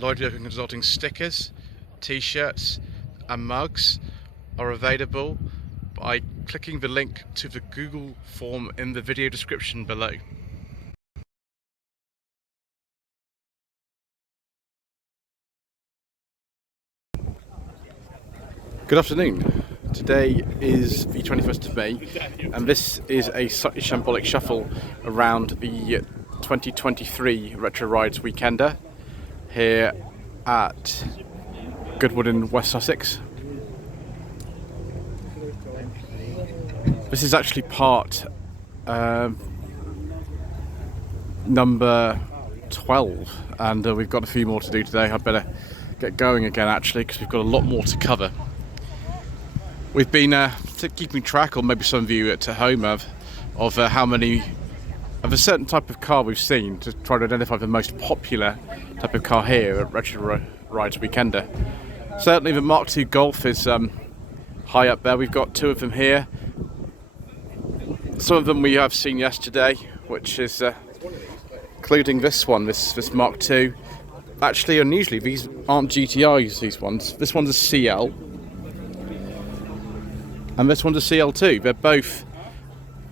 Lloyd Consulting stickers, t-shirts and mugs are available by clicking the link to the Google form in the video description below. Good afternoon. Today is the 21st of May and this is a Slightly Shambolic Shuffle around the 2023 Retro Rides Weekender here at Goodwood in West Sussex. This is actually part number 12 and we've got a few more to do today. I'd better get going again actually because we've got a lot more to cover. We've been keeping track, or maybe some of you at home have, of how many of a certain type of car we've seen to try to identify the most popular type of car here at Retro Rides Weekender. Certainly the Mark II Golf is high up there. We've got two of them here. Some of them we have seen yesterday, which is including this one, this Mark II. Actually, unusually, these aren't GTIs, these ones. This one's a CL. And this one's a CL2. They're both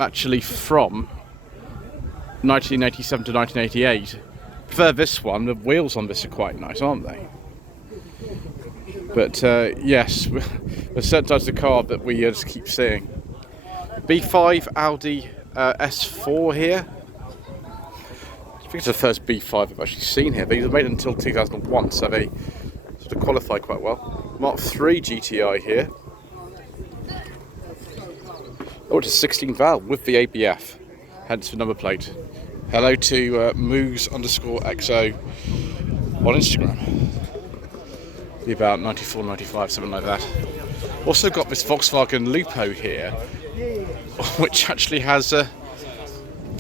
actually from 1987 to 1988. I prefer this one. The wheels on this are quite nice, aren't they? But yes, there's certain types of car that we just keep seeing. B5 Audi S4 here. I think it's the first B5 I've actually seen here. These were made until 2001, so they sort of qualify quite well. Mark III GTI here. Oh, it's a 16 valve with the ABF, hence the number plate. Hello to Moose_XO on Instagram. Be about 94, 95, something like that. Also got this Volkswagen Lupo here, which actually has an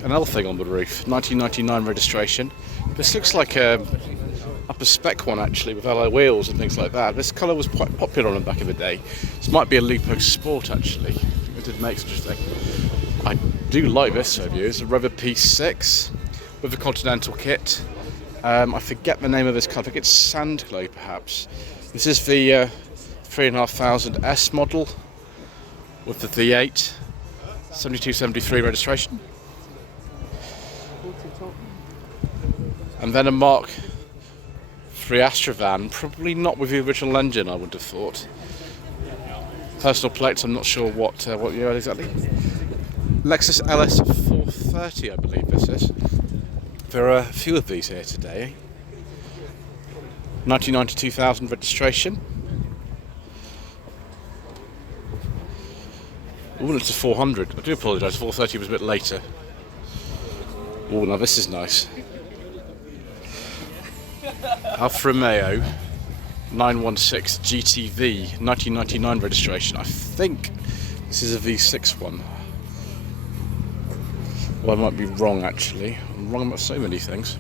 L thing on the roof. 1999 registration. This looks like a upper spec one actually, with alloy wheels and things like that. This colour was quite popular on them back in the day. This might be a Lupo Sport actually. Did make such a thing. I do like this review. It's a Rover P6 with a Continental kit. I forget the name of this car. I think it's Sandglow perhaps. This is the 3500 S model with the V8 7273 registration. And then a Mark III Astrovan, probably not with the original engine I would have thought. Personal plates, I'm not sure what year exactly. Lexus LS 430, I believe this is. There are a few of these here today. 1992,000 registration. Oh, it's a 400. I do apologise, 430 was a bit later. Oh, now this is nice. Alfa Romeo 916 GTV 1999 registration. I think this is a V6 one. Well, I might be wrong actually. I'm wrong about so many things.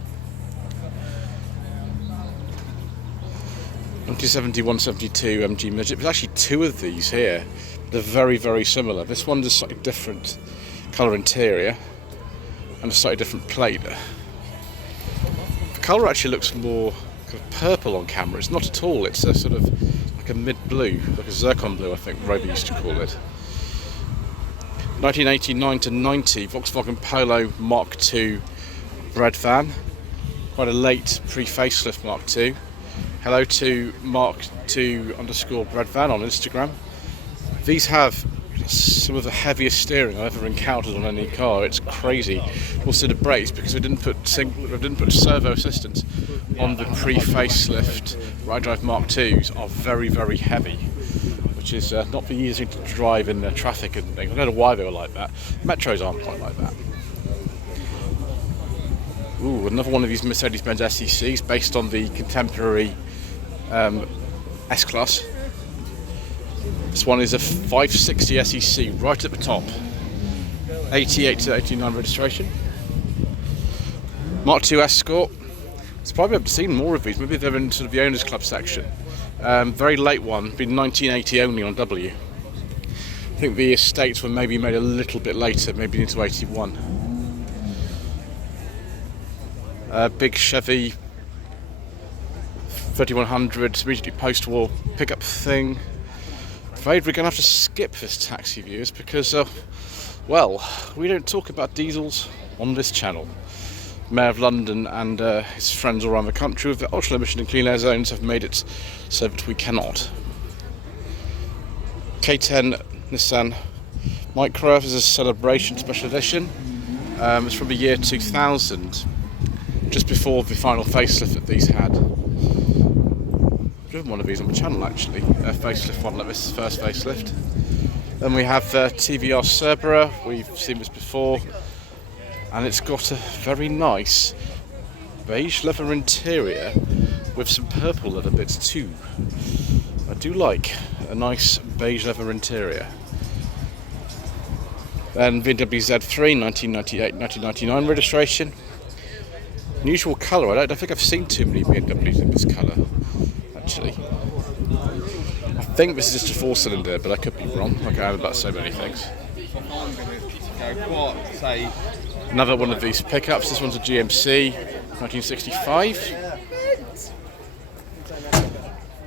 1970 172 MG midget. There's actually two of these here. They're very, very similar. This one's a slightly different colour interior and a slightly different plate. The colour actually looks more kind of purple on camera. It's not at all. It's a sort of like a mid-blue, like a zircon blue, I think Rover used to call it. 1989 to 90 Volkswagen Polo Mark II bread van. Quite a late pre-facelift Mark II. Hello to Mark II_ bread van on Instagram. These have some of the heaviest steering I've ever encountered on any car. It's crazy. Also the brakes, because we didn't put servo assistance on the pre-facelift right drive Mark IIs, are very, very heavy, which is not the easy to drive in the traffic and things. I don't know why they were like that. Metros aren't quite like that. Ooh, another one of these Mercedes-Benz SECs based on the contemporary S-Class. This one is a 560 SEC right at the top. 88 to 89 registration. Mark II Escort. It's probably I've seen more of these. Maybe they're in sort of the owners club section. Very late one, been 1980 only on W. I think the estates were maybe made a little bit later, maybe into 81. Big Chevy 3100 immediately post-war pickup thing. Afraid we're going to have to skip this taxi, viewers, because well, we don't talk about diesels on this channel. Mayor of London and his friends all around the country with the ultra emission and clean air zones have made it so that we cannot. K10 Nissan Micra is a celebration special edition. It's from the year 2000, just before the final facelift that these had. I've driven one of these on the channel actually, a facelift one like this, first facelift. Then we have TVR Cerberus, we've seen this before, and it's got a very nice beige leather interior with some purple leather bits too. I do like a nice beige leather interior. Then VW Z3 1998-1999 registration. Unusual colour, I don't think I've seen too many BMWs in this colour actually. I think this is just a 4-cylinder, but I could be wrong, like I am about so many things. Another one of these pickups, this one's a GMC 1965.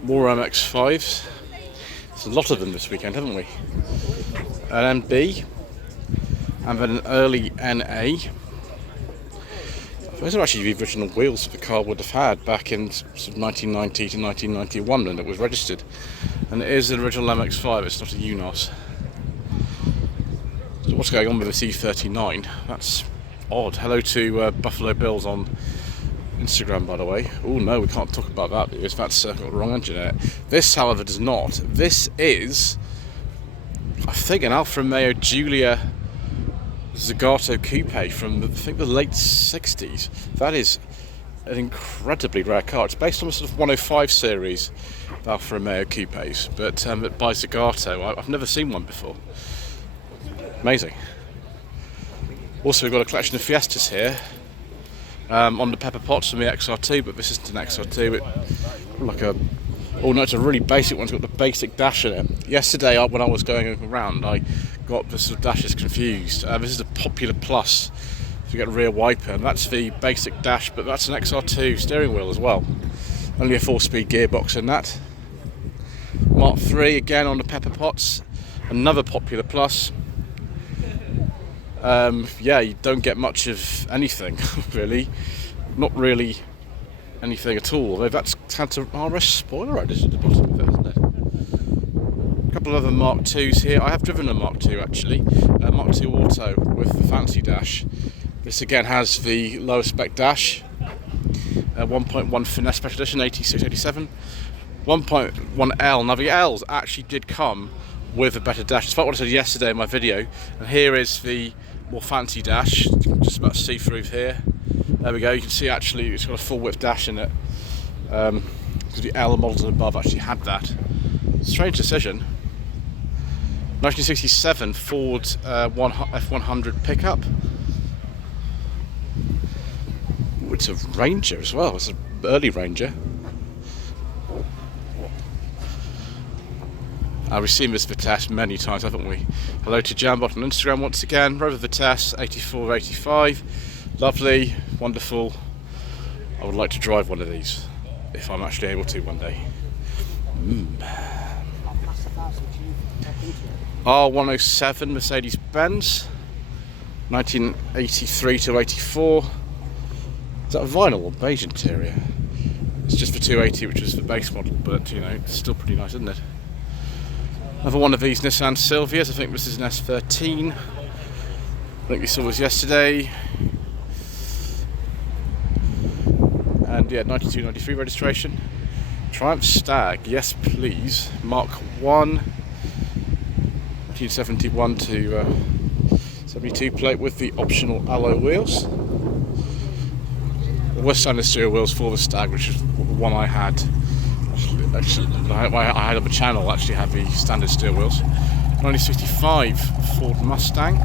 More MX-5s. There's a lot of them this weekend, haven't we? An MB, and then an early NA. Those are actually the original wheels that the car would have had back in sort of 1990 to 1991 when it was registered. And it is an original MX-5, it's not a UNOS. So what's going on with the C39? That's odd. Hello to Buffalo Bills on Instagram, by the way. Oh no, we can't talk about that because that's got the wrong engine in it. This, however, does not. This is, I think, an Alfa Romeo Giulia Zagato Coupe from, I think, the late 60s. That is an incredibly rare car. It's based on a sort of 105 series of Alfa Romeo Coupes, but by Zagato. I've never seen one before. Amazing. Also, we've got a collection of Fiestas here on the pepper pots from the XR2, but this isn't an XR2. It's like a, oh no, it's a really basic one. It's got the basic dash in it. Yesterday, when I was going around, I got the sort of dashes confused. This is a Popular Plus. So you get a rear wiper, and that's the basic dash, but that's an XR2 steering wheel as well. Only a 4-speed gearbox in that. Mark III again on the pepper pots. Another Popular Plus. Yeah, you don't get much of anything really. Not really anything at all. Although that's had to RS spoiler added at the bottom of it, hasn't it? A couple of other Mark IIs here. I have driven a Mark II actually, Mark II Auto with the fancy dash. This again has the lower spec dash, 1.1 Finesse Special Edition, 86-87, 1.1L. Now the L's actually did come with a better dash. Despite what I said yesterday in my video, and here is the more fancy dash. Just about to see through here. There we go. You can see actually it's got a full width dash in it. Because the L models above actually had that. Strange decision. 1967 Ford F100 pickup. Ooh, it's a Ranger as well. It's an early Ranger. We've seen this Vitesse many times, haven't we? Hello to Jambot on Instagram once again. Rover Vitesse 84-85. Lovely, wonderful. I would like to drive one of these if I'm actually able to one day. R107 Mercedes-Benz 1983-84. Is that a vinyl or beige interior? It's just for 280, which is the base model, but you know, it's still pretty nice, isn't it? Another one of these Nissan Silvias. I think this is an S13. I think we saw this yesterday. And yeah, 92-93 registration. Triumph Stag, yes please. Mark 1, 1971 to 72 plate with the optional alloy wheels. The West Sussex steering wheels for the Stag, which is one I had. Actually, I had on the channel actually had the standard steel wheels. 1965 Ford Mustang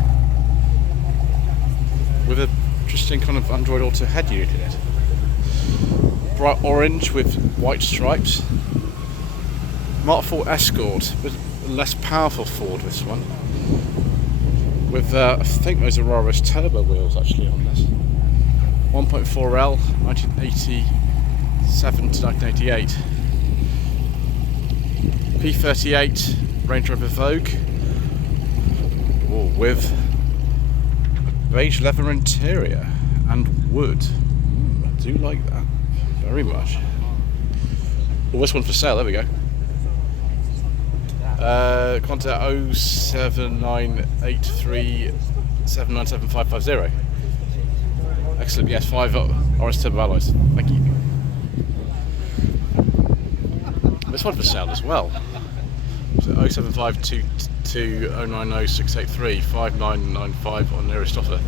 with a interesting kind of Android Auto head unit in it. Bright orange with white stripes. Mark IV Escort, but a less powerful Ford this one. With I think those are RS turbo wheels actually on this. 1.4L 1980 1987 to 1988. P38 Range Rover Vogue, with beige leather interior and wood. I do like that very much. Well, this one for sale, there we go. Contact 07983797550. Excellent, yes, 5 RS Turbo alloys. Thank you. This one for sale as well. So 07522090683 5995 on nearest offer.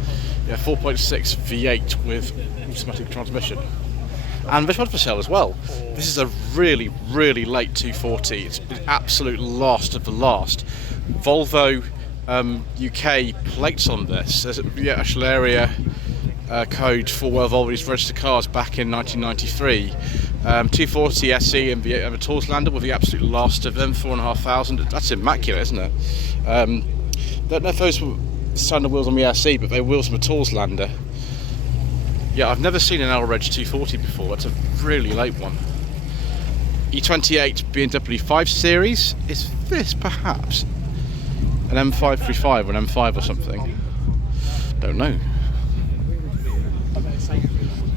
Yeah, 4.6 V8 with automatic transmission. And this one for sale as well. This is a really, really late 240. It's the absolute last of the last. Volvo UK plates on this. There's the actual area code for where Volvo's registered cars back in 1993. 240 SE and the Torslander were the absolute last of them, 4,500. That's immaculate, isn't it? Don't know if those were standard wheels on the SE, but they're wheels on the Torslander. Yeah, I've never seen an L-Reg 240 before. That's a really late one. E28 BMW 5 Series. Is this perhaps an M535 or an M5 or something? Don't know.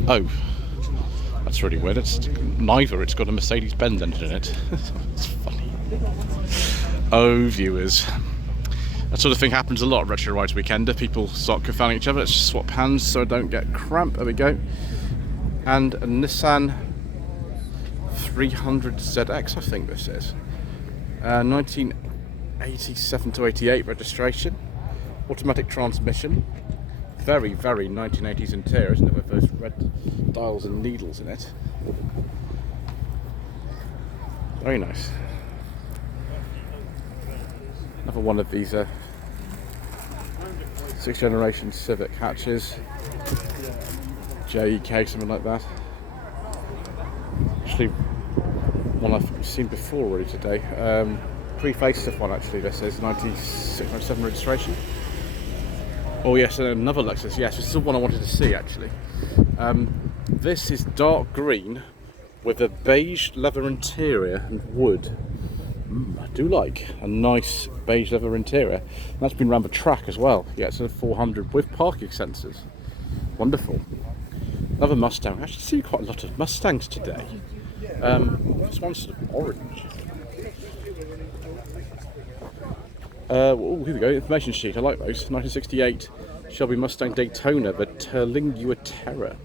Oh, that's really weird. It's neither. It's got a Mercedes-Benz engine in it. It's funny. Oh, viewers. That sort of thing happens a lot at Retro Rides Weekender. People start confounding each other. Let's just swap hands so I don't get cramp. There we go. And a Nissan 300ZX, I think this is. 1987 to 88 registration. Automatic transmission. Very, very 1980s interior, isn't it? With those red dials and needles in it. Very nice. Another one of these 6th generation Civic hatches. JEK, something like that. Actually, one I've seen before already today. Pre-facelift one actually, this is 96, 97 registration. Oh yes, and another Lexus, yes, this is the one I wanted to see actually. This is dark green with a beige leather interior and wood. I do like a nice beige leather interior. And that's been around the track as well. Yeah, it's a 400 with parking sensors. Wonderful. Another Mustang. I actually see quite a lot of Mustangs today. This one's sort of orange. Oh, here we go, information sheet, I like those. 1968 Shelby Mustang Daytona, the Terlingua Terra.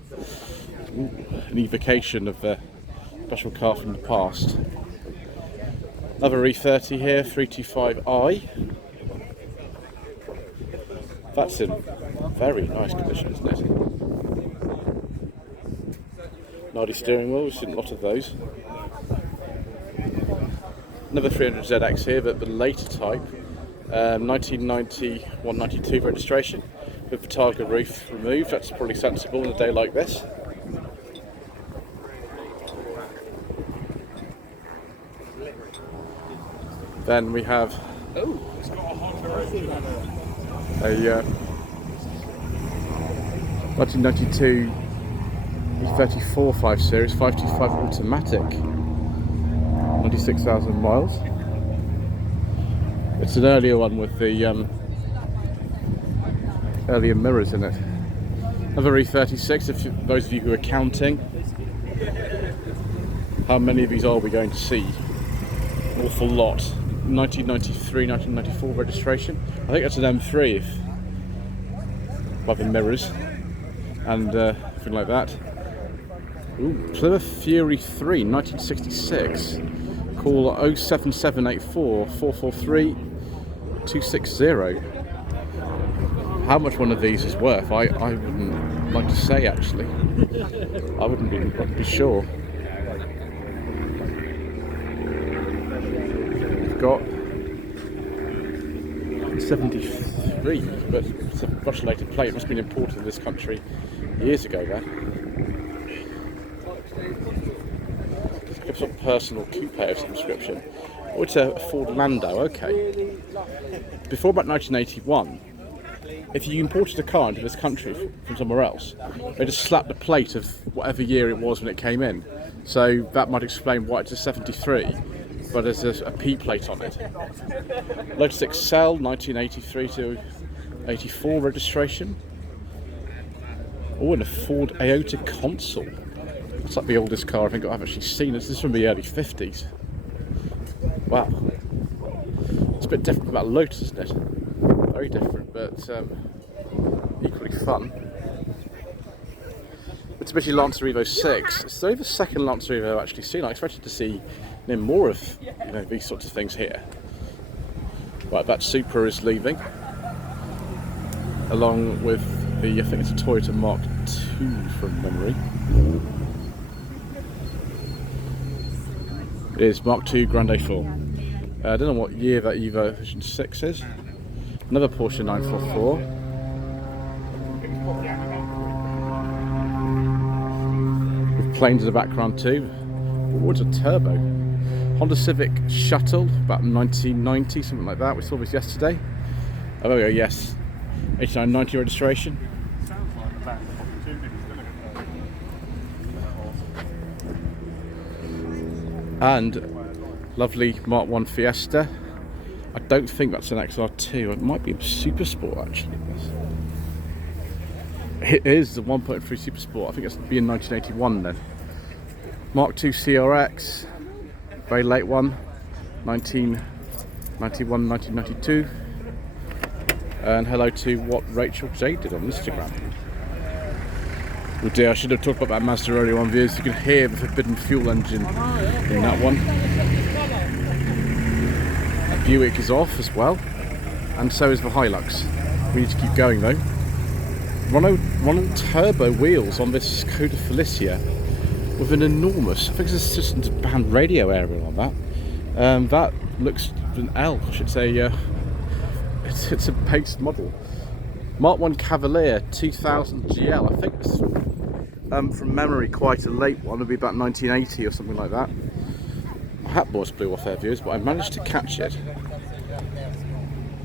Ooh, an evocation of a special car from the past. Another E30 here, 325i. That's in very nice condition, isn't it? Nardy steering wheel, we've seen a lot of those. Another 300ZX here, but the later type. 1991-92 registration with the Targa roof removed. That's probably sensible on a day like this. Then we have a 1992 E34 5 Series 525 automatic, 96,000 miles. It's an earlier one with the earlier mirrors in it. Another E36, if those of you who are counting. How many of these are we going to see? An awful lot. 1993, 1994 registration. I think that's an M3 if by the mirrors and everything like that. Ooh, Plymouth Fury 3, 1966. Call 07784 443 260. How much one of these is worth, I wouldn't like to say actually. I wouldn't be sure. We've got 73, but it's a much later plate. It must have been imported in this country years ago then. It's a personal coupe of some description. Oh, it's a Ford Landau, okay. Before about 1981, if you imported a car into this country from somewhere else, they just slapped the plate of whatever year it was when it came in, So that might explain why it's a 73, but there's a P plate on it. Lotus Excel, 1983 to 84 registration. Oh, and a Ford EOTA Consul. That's like the oldest car I think I've actually seen. This is from the early 50s. Wow. It's a bit different from that Lotus, isn't it? Very different, but equally fun. Mitsubishi Lancer Evo 6. It's only the second Lancer Evo I've actually seen. I expected to see more of these sorts of things here. Right, that Supra is leaving, along with the, I think it's a Toyota Mark II from memory. It is Mark II Grande 4. I don't know what year that Evo Vision 6 is. Another Porsche 944. With planes in the background too. Oh, it's a turbo. Honda Civic Shuttle, about 1990, something like that. We saw this yesterday. Oh, there we go, yes. 8990 registration. Sounds like the back of the And lovely Mark 1 Fiesta. I don't think that's an XR2. It might be a Super Sport actually. It is the 1.3 Super Sport. I think it's be in 1981 then. Mark 2 CRX. Very late one. 1991, 1992. And hello to what Rachel J did on Instagram. Oh dear, I should have talked about that Mazda earlier on, viewers. You can hear the forbidden fuel engine in that one. That Buick is off as well, and so is the Hilux. We need to keep going though. Ronald turbo wheels on this Skoda Felicia with an enormous, I think it's a system band radio area on that. That looks an L, I should say. It's a paste model. Mark 1 Cavalier 2000 GL, I think it's from memory quite a late one. It'll be about 1980 or something like that. My hat boss blew off there, viewers, but I managed to catch it.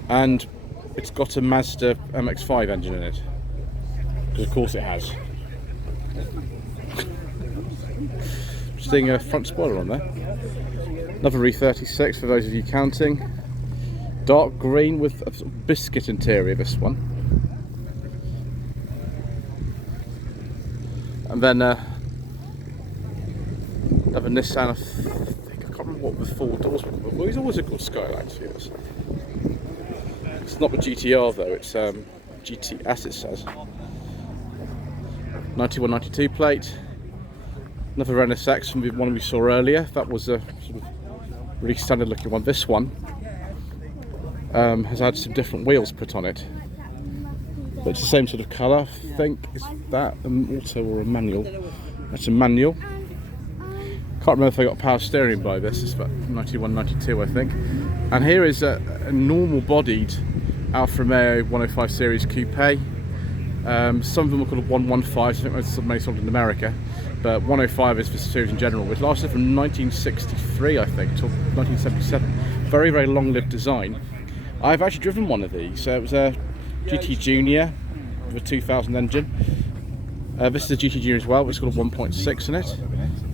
And it's got a Mazda MX-5 engine in it. Because of course it has. Just seeing a front spoiler on there. Another E36 for those of you counting. Dark green with a sort of biscuit interior, this one. And then another Nissan, I think, I can't remember what the four doors were, but these always a good Skyline to us. It's not the GTR though, it's GTS it says. 91, 92 plate. Another Lotus X from the one we saw earlier. That was a sort of really standard looking one. This one has had some different wheels put on it. But it's the same sort of colour, I think. Is that an auto or a manual? That's a manual. Can't remember if I got power steering by this. It's about 91, 92 I think. And here is a normal bodied Alfa Romeo 105 series coupe. Some of them are called 115s, I think that's mainly sold in America. But 105 is for series in general, which lasted from 1963 I think till 1977. Very, very long-lived design. I've actually driven one of these. It was a GT Junior with a 2000 engine. This is a GT Junior as well, but it's got a 1.6 in it.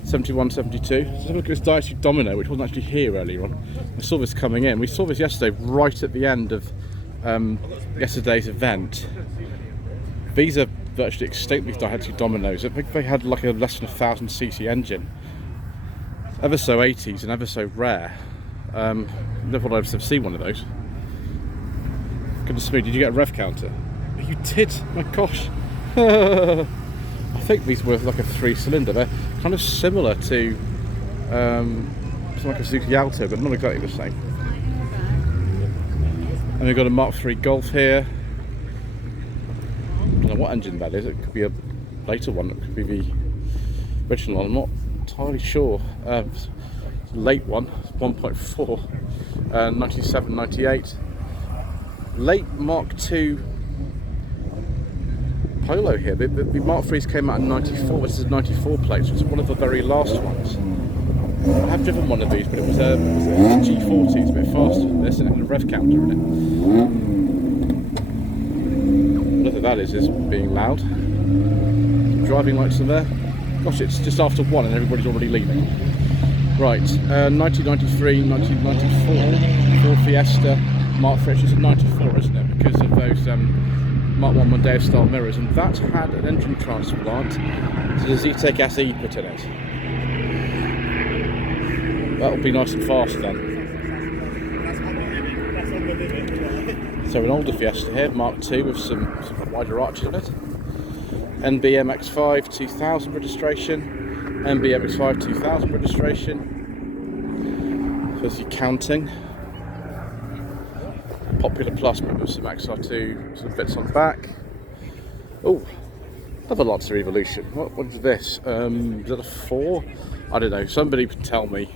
71, 72. Let's have a look at this Daihatsu Domino, which wasn't actually here earlier on. I saw this coming in. We saw this yesterday, right at the end of yesterday's event. These are virtually extinct, these Daihatsu Dominoes. I think they had like a less than 1000cc engine. Ever so 80s and ever so rare. Never thought I'd see one of those. Goodness me, did you get a rev counter? You did? My gosh. I think these were like a 3-cylinder. They're kind of similar to something like a Suzuki Alto, but not exactly the same. And we've got a Mark III Golf here. I don't know what engine that is. It could be a later one. It could be the original one. I'm not entirely sure. It's a late one. It's 1.4. 97, 98. Late Mark II Polo here. The Mark IIIs came out in 94. This is a 94 plate, so it's one of the very last ones. I have driven one of these, but it was a G40. It's a bit faster than this, and it had a rev counter in it. Whatever that is being loud. Driving lights are there. Gosh, it's just after 1 and everybody's already leaving. Right, 1993, 1994, Ford Fiesta, Mark III, it's a 94, isn't it? Because of those Mark I Mondeo style mirrors, and that had an engine transplant to the ZTEC SE put in it. That'll be nice and fast then. So an older Fiesta here, Mark II with some wider arches in it. MX-5 2000 registration, MX-5 2000 registration. So as you're counting. Popular Plus with some XR2 sort of bits on the back. Oh, another Lancer Evolution. What is this? Is that a 4? I don't know. Somebody can tell me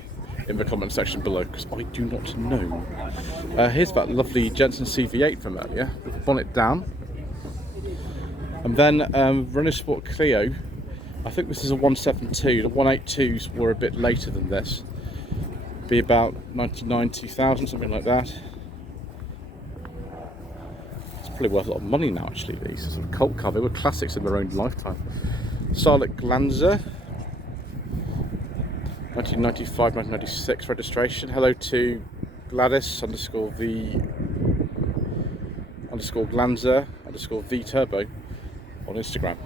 in the comment section below, because I do not know. Here's that lovely Jensen CV8 from earlier, with the bonnet down. And then Renault Sport Clio. I think this is a 172. The 182s were a bit later than this. Be about 99, 2000, something like that. Probably worth a lot of money now, actually. These sort of cult car, they were classics in their own lifetime. Starlet Glanzer, 1995, 1996 registration. Hello to Gladys _V _Glanzer _V Turbo on Instagram.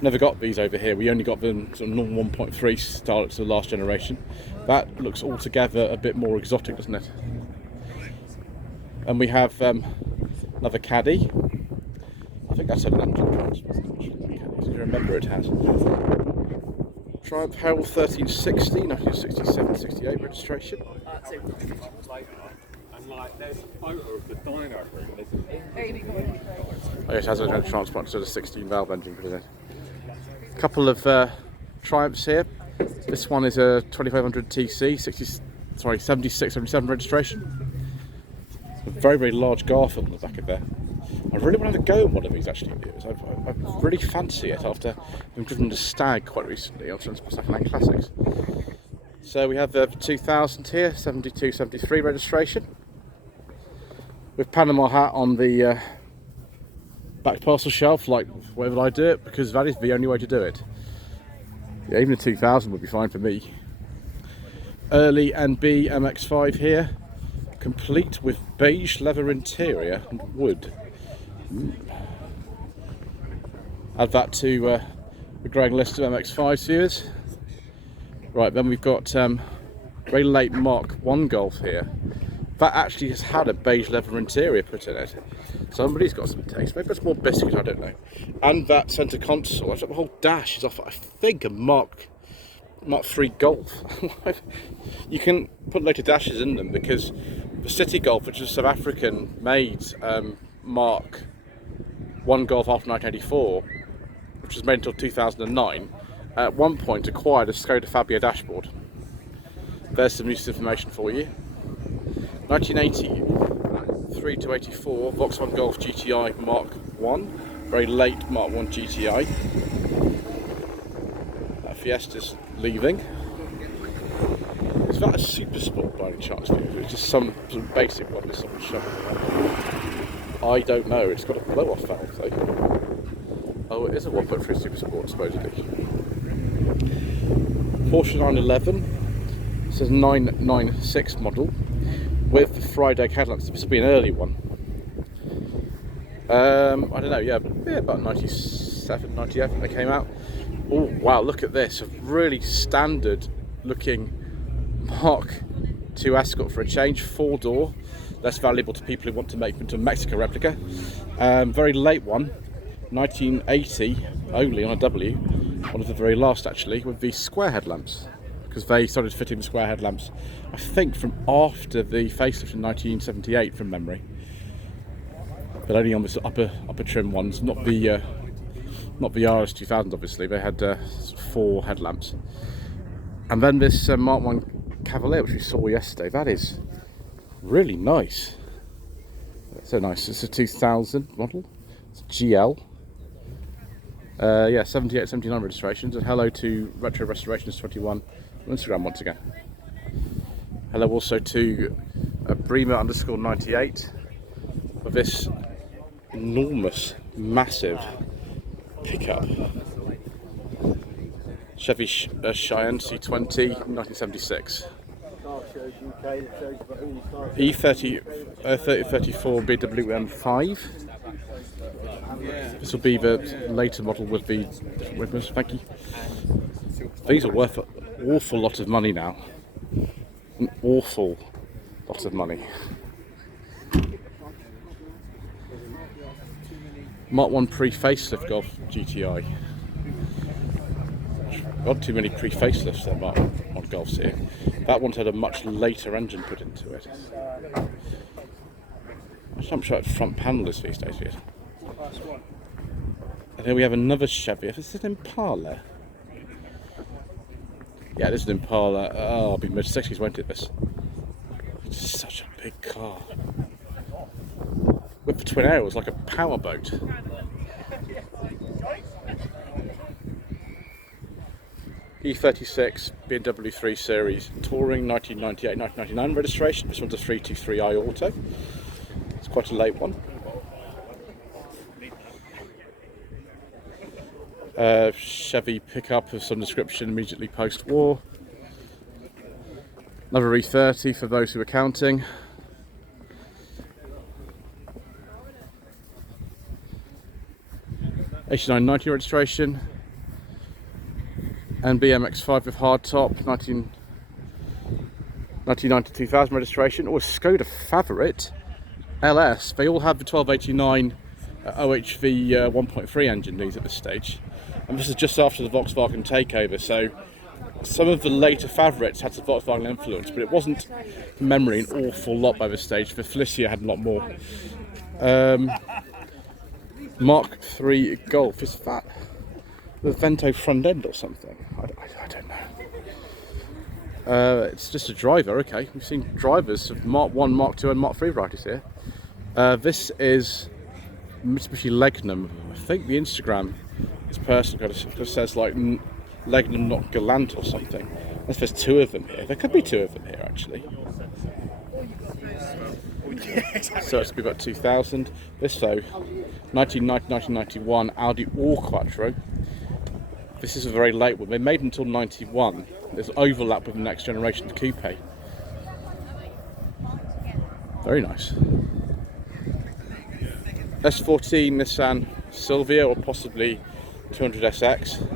Never got these over here. We only got them sort of normal 1.3 Starlets of the last generation. That looks altogether a bit more exotic, doesn't it? And we have another Caddy. I think that's an engine transport. I remember it has. Triumph Herald 1360, 1967-68 registration. Oh yes, it has an engine transport instead of 16 valve engine, isn't it? A couple of Triumphs here. This one is a 2500 TC, 76-77 registration. A very, very large Garfield on the back of there. I really want to have a go on one of these actually. I really fancy it after having driven the Stag quite recently on some second-hand classics. So we have the 2000 here, 72-73 registration. With Panama hat on the back parcel shelf, like where would I do it? Because that is the only way to do it. Yeah, even a 2000 would be fine for me. Early NB MX-5 here. Complete with beige leather interior and wood. Add that to the growing list of MX-5 viewers. Right, then we've got very late Mark I Golf here. That actually has had a beige leather interior put in it. Somebody's got some taste. Maybe it's more biscuit, I don't know. And that centre console, the whole dash is off, I think, a Mark III Golf. You can put later dashes in them because the City Golf, which is a South African made Mark I Golf after 1984, which was made until 2009, at one point acquired a Skoda Fabia dashboard. There's some useful information for you. 1983 to 84, Volkswagen Golf GTI Mark I, very late Mark I GTI. That Fiesta's leaving. Is that a Super Sport by any chance? It's just some basic one that's on the shop. I don't know. It's got a blow-off valve though. Oh, it is a 1.3 Super Sport supposedly. Porsche 911. This is a 996 model with the Friday headlamps. This will be an early one. I don't know. Yeah, about 97, 98 they came out. Oh wow! Look at this. A really standard looking Mark II Escort for a change, 4-door, less valuable to people who want to make them into a Mexico replica. Very late one, 1980, only on a W, one of the very last actually, with the square headlamps, because they started fitting the square headlamps, I think, from after the facelift in 1978 from memory, but only on the upper trim ones, not the RS 2000 obviously. They had 4 headlamps. And then this Mark I Cavalier, which we saw yesterday, that is really nice. So nice. It's a 2000 model. It's a GL. Yeah, 78, 79 registrations. And hello to Retro Restorations 21 on Instagram once again. Hello also to Bremer _98 of this enormous, massive pickup. Chevy Cheyenne C20, 1976. E34 BMW M5. This will be the later model with the different windows. Thank you. These are worth an awful lot of money now. An awful lot of money. Mark 1 pre-facelift Golf GTI. Got too many pre-facelifts there, Mark 1 Golfs here. That one's had a much later engine put into it. I'm sure what front panel is these days. And here we have another Chevy. Is this an Impala? Yeah, this is an Impala. Oh, it'll be mid-60s, won't it, this? It's such a big car. With the twin air, it was like a powerboat. E36 BMW 3 Series Touring 1998-1999 registration. This one's a 323i Auto. It's quite a late one. Chevy pickup of some description immediately post-war. Another E30 for those who are counting. '89-90 registration. And MX-5 with hardtop, 1990-2000 registration, or Skoda Favorit LS. They all have the 1289 OHV 1.3 engine, these at this stage. And this is just after the Volkswagen takeover, so some of the later Favorits had some Volkswagen influence, but it wasn't, from memory, an awful lot by this stage. The Felicia had a lot more. Mark III Golf, is that the Vento front end or something? I don't know. It's just a driver, okay. We've seen drivers of Mark 1, Mark 2 and Mark 3 varieties here. This is Mitsubishi Legnum. I think the Instagram is personal, it says like Legnum not Galant or something. Unless there's two of them here. There could be two of them here actually. So it's be about 2000. This though, 1990-1991 Audi Quattro. This is a very late one. They made until 91. There's overlap with the next generation coupe. Very nice. S14 Nissan Silvia, or possibly 200SX.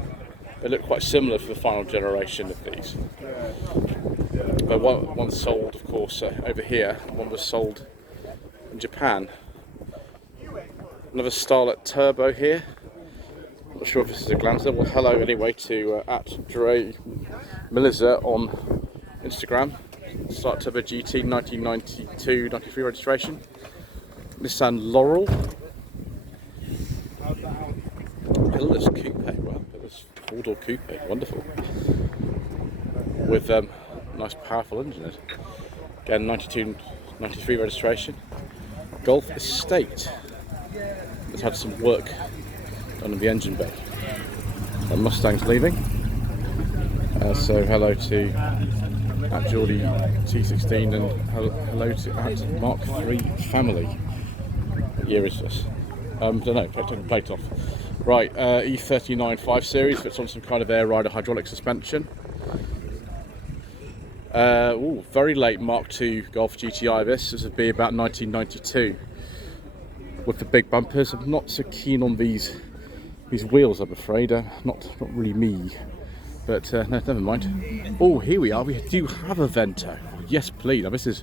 They look quite similar for the final generation of these. But one sold, of course, over here. One was sold in Japan. Another Starlet Turbo here. Not sure if this is a Glancer. Well, hello anyway to @Dre Milizer on Instagram. Starlet Turbo GT 1992-93 registration. Nissan Laurel. Pillarless coupe. Wow, pillarless four-door coupe. Wonderful. With nice powerful engine in it. Again, 92-93 registration. Golf Estate. It's had some work done in the engine bay. And Mustang's leaving. So hello to @Geordie T16 and hello to @Mark III Family. What year is this? Don't know, take the plate off. Right, E39 5 Series, fits on some kind of air rider hydraulic suspension. Very late Mark II Golf GTI this would be about 1992. With the big bumpers. I'm not so keen on these wheels, I'm afraid. Not really me. But no, never mind. Oh, here we are. We do have a Vento. Oh, yes, please. Now, this is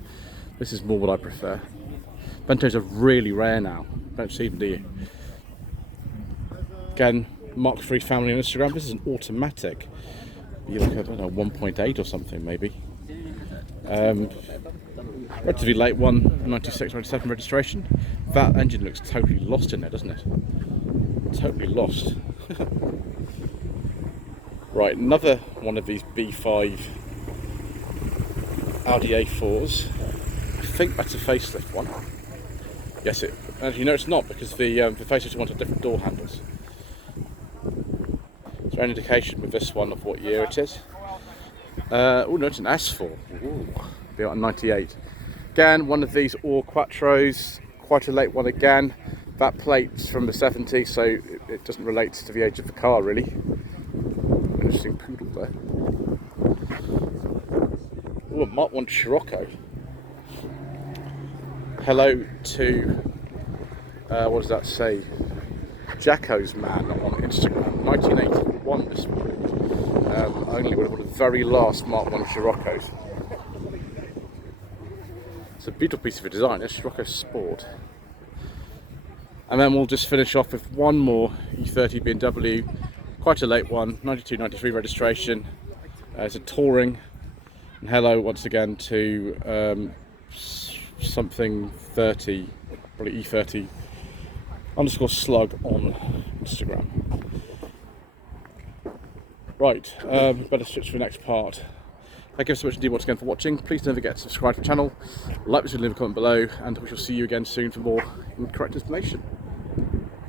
more what I prefer. Ventos are really rare now. Don't see them, do you? Again, Mark III Family on Instagram. This is an automatic. You look at 1.8 or something, maybe. Relatively late one, 96-97 registration. That engine looks totally lost in there, doesn't it? Totally lost. Right, another one of these B5 Audi A4s. I think that's a facelift one. Yes, you know it's not, because the facelift one had different door handles. Is there any indication with this one of what year it is? Oh no, it's an S4. Ooh, be like 98. Again, one of these All Quattros, quite a late one again. That plate's from the 70s, so it doesn't relate to the age of the car really. interesting poodle there. Oh, a Mark 1 Scirocco. Hello to, what does that say? Jacko's Man on Instagram. 1981 this morning. Only one of the very last Mark 1 Sciroccos. It's a beautiful piece of a design, a Scirocco Sport. And then we'll just finish off with one more E30 BMW, quite a late one, 92-93 registration. It's a touring. And hello once again to something 30, probably E30 underscore slug on Instagram. Right, better switch to the next part. Thank you so much indeed once again for watching. Please don't forget to subscribe to the channel, like this video, leave a comment below, and we shall see you again soon for more incorrect information.